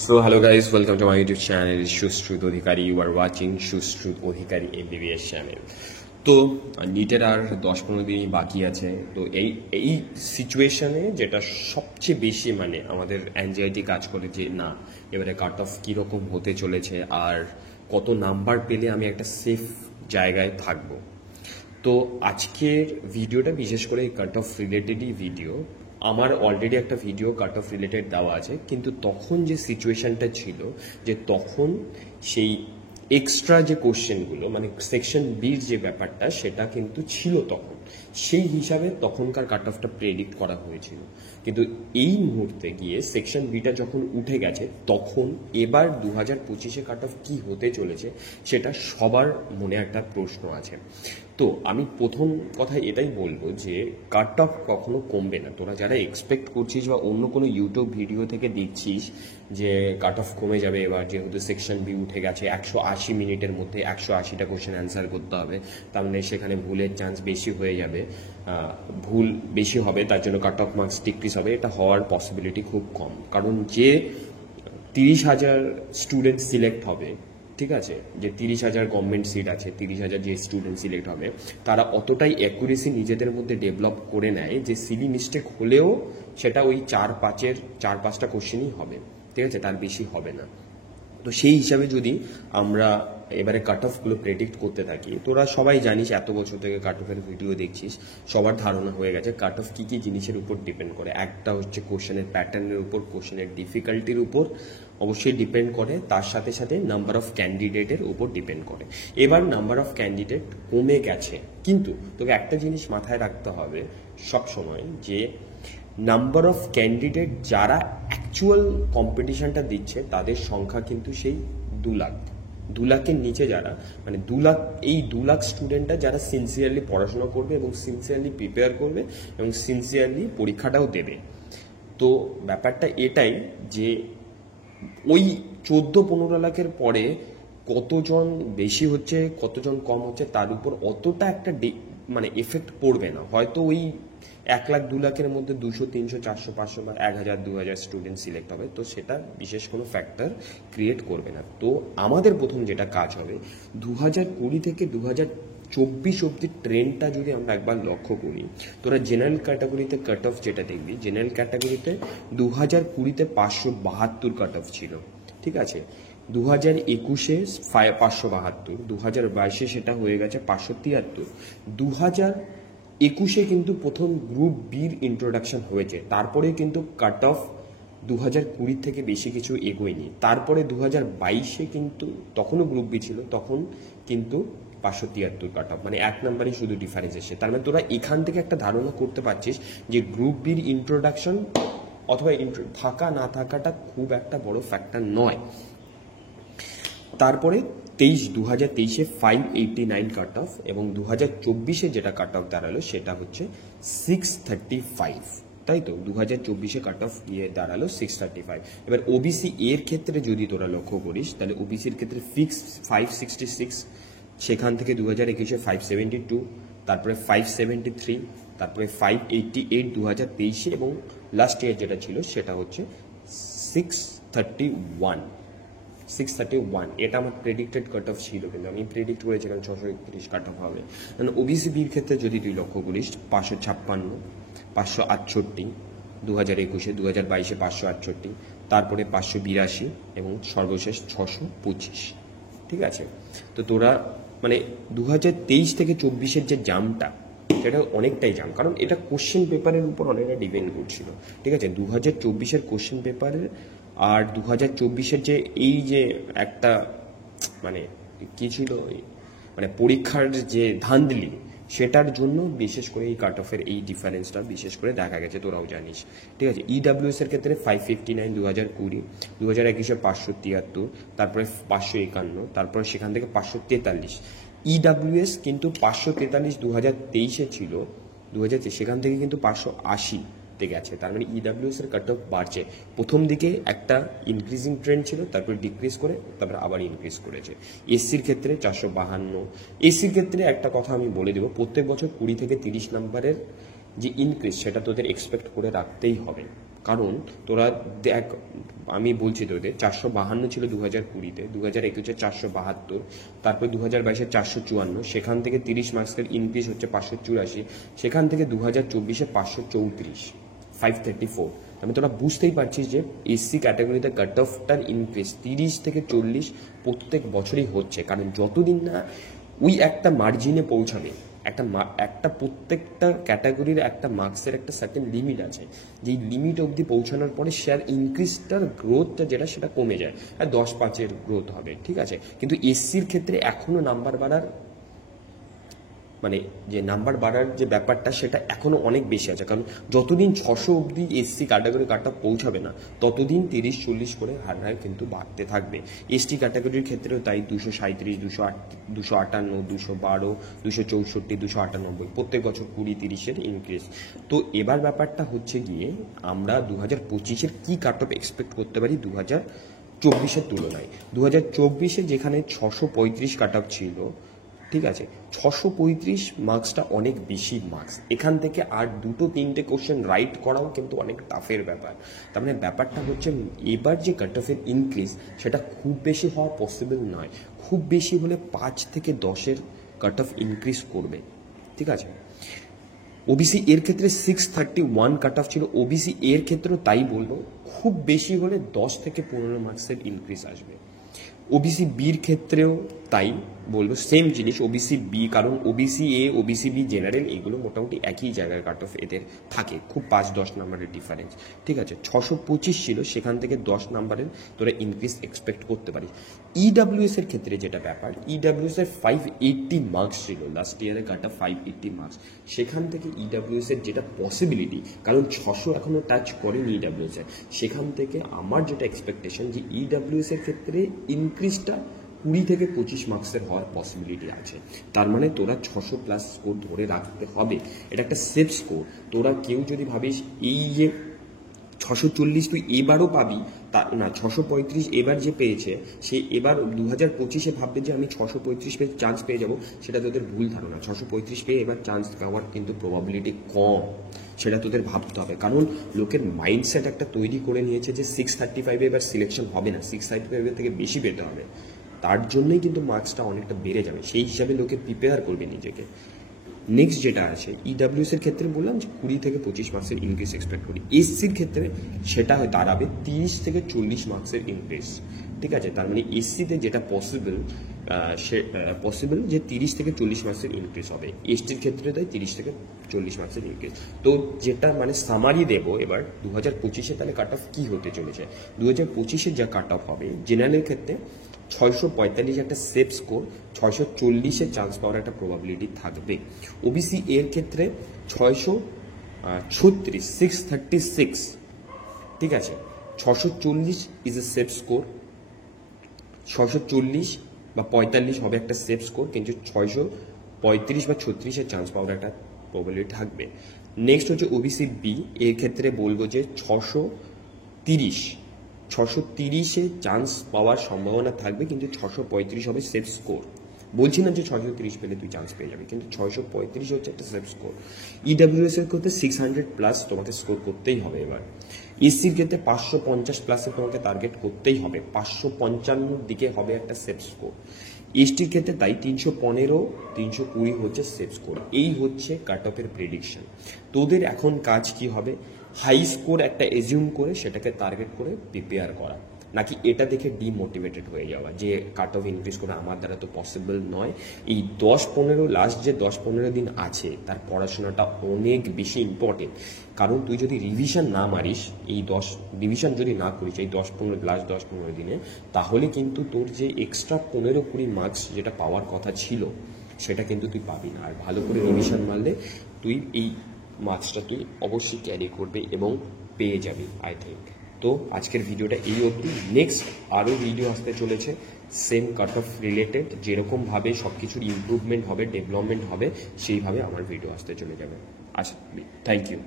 So hello guys, welcome to my YouTube channel. It's Shushruth Odhikari. You are watching Shushruth Odhikari MBBS channel. তো নিটের আর 10-15 দিনই বাকি আছে। তো এই সিচুয়েশনে যেটা সবচেয়ে বেশি মানে আমাদের অ্যাংজাইটি কাজ করে যে না এবারে কাট অফ কীরকম হতে চলেছে আর কত নাম্বার পেলে আমি একটা সেফ জায়গায় থাকবো। তো আজকের ভিডিওটা বিশেষ করে কাট অফ রিলেটেডই ভিডিও। আমার অলরেডি একটা ভিডিও কাট অফ রিলেটেড দেওয়া আছে, কিন্তু তখন যে সিচুয়েশনটা ছিল যে তখন সেই এক্সট্রা যে কোশ্চেনগুলো মানে সেকশন বির যে ব্যাপারটা সেটা কিন্তু ছিল তখন, সেই হিসাবে তখনকার কাট অফটা প্রেডিক্ট করা হয়েছিল। কিন্তু এই মুহূর্তে গিয়ে সেকশন বিটা যখন উঠে গেছে তখন এবার 2025-এ কাট অফ কী হতে চলেছে সেটা সবার মনে একটা প্রশ্ন আছে। তো আমি প্রথম কথা এটাই বলবো যে কাট অফ কখনো কমবে না। তোরা যারা এক্সপেক্ট করছিস বা অন্য কোনো ইউটিউব ভিডিও থেকে দেখছিস যে কাট অফ কমে যাবে এবার যেহেতু সেকশন বি উঠে গেছে, 180 মিনিটের মধ্যে 180টা কোশ্চেন অ্যান্সার করতে হবে, তার মানে সেখানে ভুলের চান্স বেশি হয়ে যাবে, ভুল বেশি হবে, তার জন্য কাট অফ মার্কস ডিক্রিজ হবে, এটা হওয়ার পসিবিলিটি খুব কম। কারণ যে 30,000 স্টুডেন্ট সিলেক্ট হবে, ঠিক আছে, যে 30,000 গভর্নমেন্ট সিট আছে, 30,000 যে স্টুডেন্ট সিলেক্ট হবে তারা অতটাই অ্যাকুরেসি নিজেদের মধ্যে ডেভেলপ করে নেয় যে সিলি মিস্টেক হলেও সেটা ওই 4-5টা কোশ্চেনই হবে, ঠিক আছে, তার বেশি হবে না। তো সেই হিসাবে যদি আমরা এবারে কাট অফগুলো প্রেডিক্ট করতে থাকি, তোরা সবাই জানিস এত বছর থেকে কাট অফের ভিডিও দেখছিস, সবার ধারণা হয়ে গেছে কাট অফ কী কী জিনিসের উপর ডিপেন্ড করে। একটা হচ্ছে কোশ্চেনের প্যাটার্নের উপর, কোশ্চেনের ডিফিকাল্টির উপর অবশ্যই ডিপেন্ড করে, তার সাথে সাথে নাম্বার অফ ক্যান্ডিডেটের উপর ডিপেন্ড করে। এবার নাম্বার অফ ক্যান্ডিডেট কমে গেছে, কিন্তু তোকে একটা জিনিস মাথায় রাখতে হবে সব সময় যে নাম্বার অফ ক্যান্ডিডেট যারা অ্যাকচুয়াল কম্পিটিশনটা দিচ্ছে তাদের সংখ্যা কিন্তু সেই 2 লাখ, 2 লাখের নিচে যারা মানে 2 লাখ, এই 2 লাখ স্টুডেন্টরা যারা সিনসিয়ারলি পড়াশোনা করবে এবং সিনসিয়ারলি প্রিপেয়ার করবে এবং সিনসিয়ারলি পরীক্ষাটাও দেবে। তো ব্যাপারটা এটাই যে ওই 14-15 লাখের পরে কতজন বেশি হচ্ছে কতজন কম হচ্ছে তার উপর অতটা একটা মানে এফেক্ট পড়বে না। হয়তো ওই 1 লাখ 2 লাখের মধ্যে 200, 300, 400, 500 বা 1000, 2000 স্টুডেন্ট সিলেক্ট হবে, তো সেটা বিশেষ কোনো ফ্যাক্টর ক্রিয়েট করবে না। তো আমাদের প্রথম যেটা কাজ হবে 2020 থেকে 2024 অব্দি ট্রেন্ডটা যদি আমরা একবার লক্ষ্য করি, তোরা জেনারেল ক্যাটাগরিতে কাট অফ যেটা দেখবি, জেনারেল ক্যাটাগরিতে 2020-তে 572 কাট অফ ছিল, ঠিক আছে, 2021-এ 572, 2022-এ সেটা হয়ে গেছে 573, 2021-এ কিন্তু প্রথম গ্রুপ বির ইন্ট্রোডাকশন হয়েছে, তারপরে কিন্তু কাট অফ 2020 থেকে বেশি কিছু এগোয়নি। তারপরে 2022-এ কিন্তু তখনও গ্রুপ বি ছিল, তখন কিন্তু 573 কাট অফ, মানে 1 নাম্বারই শুধু ডিফারেন্স এসে। তার মানে তোরা এখান থেকে একটা ধারণা করতে পারছিস যে গ্রুপ বির ইন্ট্রোডাকশন অথবা থাকা না থাকাটা খুব একটা বড় ফ্যাক্টর নয়। তারপরে 2023-এ 589 কাট অফ এবং 2024-এ যেটা কাট অফ দাঁড়ালো সেটা হচ্ছে 635, তাই তো 2024-এ কাট অফ গিয়ে দাঁড়ালো 635। এবার ওবিসি এর ক্ষেত্রে যদি তোরা লক্ষ্য করিস তাহলে ওবিসির ক্ষেত্রে ফিক্স 566, সেখান থেকে 2021-এ 572, তারপরে 573, তারপরে 588 2023-এ এবং লাস্ট ইয়ার যেটা ছিল সেটা হচ্ছে 631। এটা আমার প্রেডিক্টেড কাট অফ ছিল, কিন্তু আমি প্রেডিক্ট করেছিলাম 631 কাট অফ হবে। কারণ ওবিসি বির ক্ষেত্রে যদি তুই লক্ষ্য করিস 556, 568 2021-এ, 2022-এ 568, তারপরে 582 এবং সর্বশেষ 625, ঠিক আছে। তো তোরা মানে 2023 থেকে 24-এর যে জাম্পটা সেটা অনেকটাই জাম, কারণ এটা কোশ্চেন পেপারের উপর অনেকটা ডিপেন্ড করছিল, ঠিক আছে। 2024-এর কোশ্চেন পেপারের আর 2024-এর যে এই যে একটা মানে কি ছিল মানে পরীক্ষার যে ধাঁধলি, সেটার জন্য বিশেষ করে এই কাট অফের এই ডিফারেন্সটা বিশেষ করে দেখা গেছে, তোরাও জানিস, ঠিক আছে। ইডাব্লিউএস এর ক্ষেত্রে 559 2020, 2021-এ 573, তারপরে 551, তারপরে সেখান থেকে 543। ইডাব্লিউএস কিন্তু 543 2023-এ ছিল, 2023 সেখান থেকে কিন্তু 580-তে গেছে, তার মানে ইডাব্লিউএস এর কাট অফ বাড়ছে। প্রথম দিকে একটা ইনক্রিজিং ট্রেন্ড ছিল, তারপরে ডিক্রিজ করে তারপরে আবার ইনক্রিজ করেছে। এসসির ক্ষেত্রে 452। এসসির ক্ষেত্রে একটা কথা আমি বলে দেবো, প্রত্যেক বছর 20 থেকে 30 নাম্বারের যে ইনক্রিজ সেটা তোদের এক্সপেক্ট করে রাখতেই হবে, কারণ তোরা দেখ, আমি বলছি তোদের 452 ছিল 2020-তে, 2021-এ 472, তারপর 2022-এ 454, সেখান থেকে 30 মার্কসের ইনক্রিজ হচ্ছে 584, সেখান থেকে 2024-এ 534, 534। আমি তোরা বুঝতেই পারছিস যে এসসি ক্যাটাগরিতে কাট অফটার ইনক্রিজ 30 থেকে 40 প্রত্যেক বছরই হচ্ছে, কারণ যতদিন না ওই একটা মার্জিনে পৌঁছাবে, একটা প্রত্যেকটা ক্যাটাগরির একটা মার্কসের একটা সার্টেন লিমিট আছে, যেই লিমিট অবধি পৌঁছানোর পরে শেয়ার ইনক্রিজটার গ্রোথটা যেটা সেটা কমে যায়, আর 10-5-এর গ্রোথ হবে, ঠিক আছে। কিন্তু এসসির ক্ষেত্রে এখনো নাম্বার বাড়ার মানে যে নাম্বার বাড়ার যে ব্যাপারটা সেটা এখনো অনেক বেশি আছে, কারণ যতদিন 600 অবধি এসসি ক্যাটাগরি কাটটা পৌঁছাবে না ততদিন 30-40 করে হার কিন্তু বাড়তে থাকবে। এসটি ক্যাটাগরির ক্ষেত্রেও তাই 237, 258, 212, 264, 298 প্রত্যেক বছর 20-30-এর ইনক্রিজ। তো এবার ব্যাপারটা হচ্ছে গিয়ে আমরা 2025-এর কি কাট অফ এক্সপেক্ট করতে পারি 2024-এর তুলনায়। 2024-এ যেখানে 635 কাট অফ ছিল, ঠিক আছে, 635 মার্কসটা অনেক বেশি মার্কস। এখান থেকে আর 2-3টে কোশ্চেন রাইট করাও কিন্তু অনেক টাফের ব্যাপার। তার মানে ব্যাপারটা হচ্ছে এবার যে কাট অফের ইনক্রিজ সেটা খুব বেশি হওয়া পসিবল নয়, খুব বেশি হলে 5 থেকে 10-এর কাট অফ ইনক্রিজ করবে, ঠিক আছে। ওবিসি এর ক্ষেত্রে 631 কাট অফ ছিল, ওবিসি এর ক্ষেত্রেও তাই বলবো, খুব বেশি হলে 10 থেকে 15 মার্কসের ইনক্রিজ আসবে। ওবিসি বির ক্ষেত্রেও তাই বলবো, সেম জিনিস ওবিসি বি, কারণ OBC A, OBC B general এগুলো মোটামুটি একই জায়গায় কাট অফ এদের থাকে, খুব 5-10 নাম্বারের ডিফারেন্স, ঠিক আছে। 625 ছিল, সেখান থেকে 10 নাম্বারের তোরা ইনক্রিজ এক্সপেক্ট করতে পারিস। ইডাব্লিউএস এর ক্ষেত্রে যেটা ব্যাপার, ইডাব্লিউএস এর 580 মার্কস ছিল লাস্ট ইয়ারে কাট অফ 580 মার্কস, সেখান থেকে ইডাব্লিউএস এর যেটা পসিবিলিটি, কারণ 600 এখনো টাচ করেনি ইডাব্লিউএস এর, সেখান থেকে আমার যেটা এক্সপেকটেশন যে ইডাব্লিউএস এর ক্ষেত্রে ইনক্রিজটা 20 থেকে 25 মার্কসের হওয়ার পসিবিলিটি আছে। তার মানে তোরা 600+ স্কোর ধরে রাখতে হবে, এটা একটা সেফ স্কোর। তোরা কেউ যদি ভাবিস এই যে 640 তুই এবারও পাবি, তা না, 635 এবার যে পেয়েছে সে এবার 2025-এ ভাববে যে আমি 635 পেয়ে চান্স পেয়ে যাব, সেটা তোদের ভুল ধারণা। 635 পেয়ে এবার চান্স পাওয়ার কিন্তু প্রবাবিলিটি কম, সেটা তোদের ভাবতে হবে। কারণ লোকের মাইন্ডসেট একটা তৈরি করে নিয়েছে যে 635-এ এবার সিলেকশন হবে না, 635-এর থেকে বেশি পেতে হবে, তার জন্যই কিন্তু মার্কসটা অনেকটা বেড়ে যাবে, সেই হিসাবে লোকে প্রিপেয়ার করবে নিজেকে। নেক্সট যেটা আছে ইডাব্লিউএস এর ক্ষেত্রে বললাম যে 20 থেকে 25 মার্কসের ইনক্রিজ এক্সপেক্ট করি। এসসির ক্ষেত্রে সেটা হয় দাঁড়াবে 30 থেকে 40 মার্কসের ইনক্রিজ, ঠিক আছে। তার মানে এসসিতে যেটা পসিবল যে 30 থেকে 40 মার্কসের ইনক্রিজ হবে, এসটির ক্ষেত্রে তাই 30 থেকে 40 মার্কসের ইনক্রিজ। তো যেটা মানে সামারি দেবো এবার 2025-এ তাহলে কাট অফ কী হতে চলেছে। 2025-এ যা কাট অফ হবে জেনারেলের ক্ষেত্রে 645 একটা সেফ স্কোর, 640-এ চান্স পাওয়ার একটা প্রবাবিলিটি থাকবে। ওবিসি এর ক্ষেত্রে 636, 636, ঠিক আছে। 640 ইজ এ সেফ স্কোর, 640 বা 45 হবে একটা সেফ স্কোর, কিন্তু 635 বা 36-এর চান্স পাওয়ার একটা প্রবাবিলিটি থাকবে। নেক্সট হচ্ছে ওবিসি বি, এর ক্ষেত্রে বলবো যে 630-এ চান্স পাওয়ার সম্ভাবনা থাকবে, কিন্তু 635 হবে সেফ স্কোর। বলছি না যে 630 পেলে তুই চান্স পেয়ে যাবি, কিন্তু 635 হচ্ছে একটা সেফ স্কোর। ইডাব্লিউএস এর ক্ষেত্রে 600+ তোমাকে স্কোর করতেই হবে এবার। এসসির ক্ষেত্রে 550+ তোমাকে টার্গেট করতেই হবে, 555-র দিকে হবে একটা সেফ স্কোর। এসটির ক্ষেত্রে তাই 315, 320 হচ্ছে সেফ স্কোর। এই হচ্ছে কাট অফের প্রেডিকশন। তোদের এখন কাজ কি হবে, হাই স্কোর একটা এজিউম করে সেটাকে টার্গেট করে প্রিপেয়ার করা, নাকি এটা দেখে ডিমোটিভেটেড হয়ে যাওয়া যে কাট অফ ইনক্রিজ করে আমার দ্বারা তো পসিবল নয়। এই 10-15 লাস্ট যে 10-15 দিন আছে তার পড়াশোনাটা অনেক বেশি ইম্পর্টেন্ট, কারণ তুই যদি রিভিশন না মারিস, এই রিভিশন যদি না করিস এই 10-15 দিনে, তাহলে কিন্তু তোর যে এক্সট্রা 15-20 মার্কস যেটা পাওয়ার কথা ছিল সেটা কিন্তু তুই পাবি না। আর ভালো করে রিভিশন মারলে তুই এই মার্কসটা তুই অবশ্যই ক্যারি করবে এবং পেয়ে যাবি আই থিঙ্ক। তো আজকের ভিডিওটা এই অবধি। নেক্সট আরও ভিডিও আসতে চলেছে সেম কাট অফ রিলেটেড, যেরকমভাবে সব কিছুর ইমপ্রুভমেন্ট হবে, ডেভেলপমেন্ট হবে, সেইভাবে আমার ভিডিও আসতে চলে যাবে। আচ্ছা, থ্যাংক ইউ।